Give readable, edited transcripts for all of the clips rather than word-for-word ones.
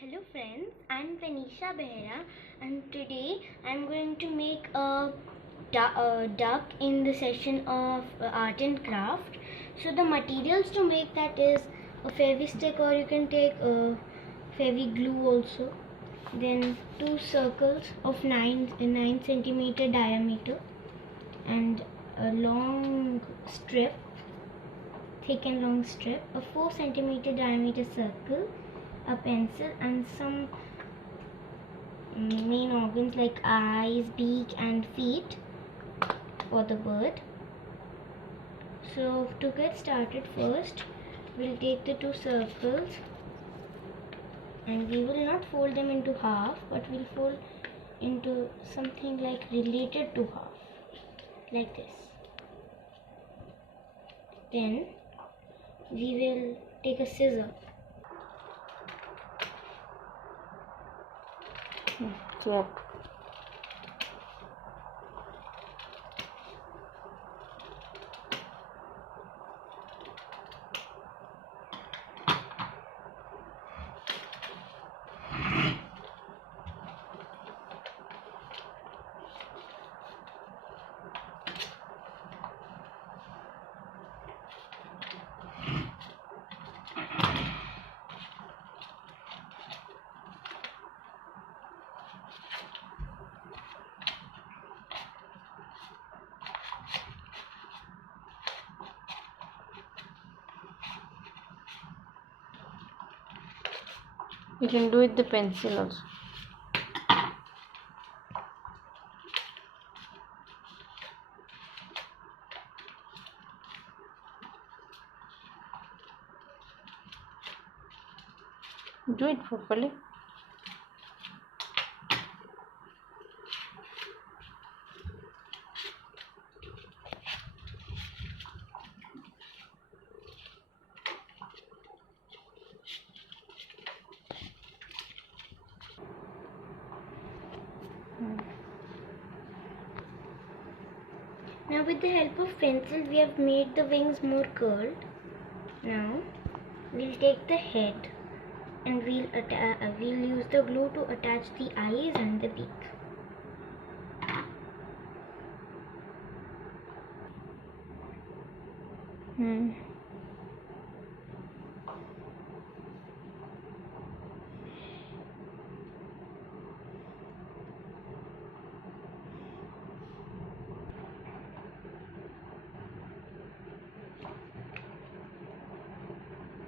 Hello friends, I'm Tanisha and today I'm going to make a duck in the session of art and craft. So the materials to make that is a Fevistick, or you can take a Fevi glue also. Then two circles of 9 centimeter diameter and a long strip, thick and long strip, a 4 centimeter diameter circle, a pencil, and some main organs like eyes, beak and feet for the bird. So to get started, first we'll take the two circles and we will not fold them into half, but we'll fold into something like related to half, like this. Then we will take a scissor. Yeah. You can do it with the pencil also. Do it properly. Now with the help of pencil we have made the wings more curled. Now we'll take the head and we'll use the glue to attach the eyes and the beak.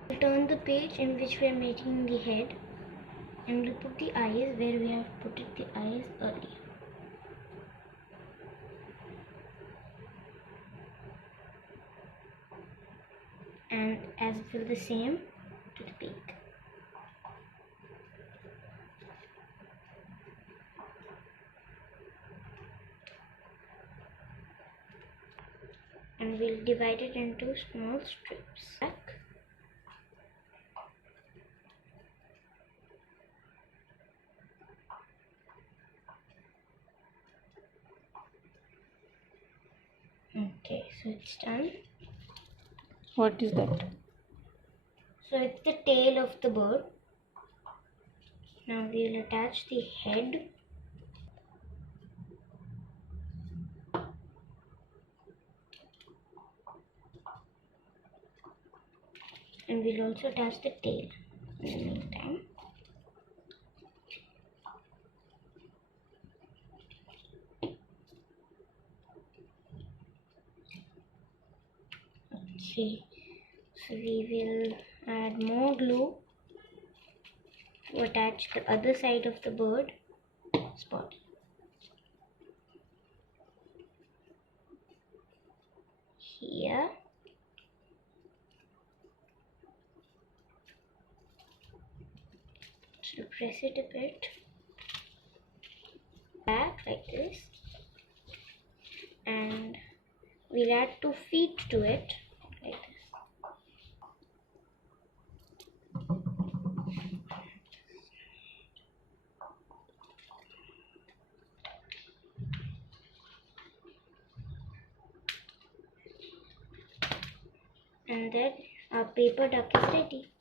We'll turn the page in which we are making the head and we'll put the eyes where we have put the eyes earlier. And as will the same to the beak. And we'll divide it into small strips. Okay, so it's done. What is that? So it's the tail of the bird. Now we'll attach the head. And we'll also attach the tail in the meantime. Okay, so we will add more glue to attach the other side of the bird spot. Here. So press it a bit back like this, and we'll add 2 feet to it like this. And then our paper duck is ready.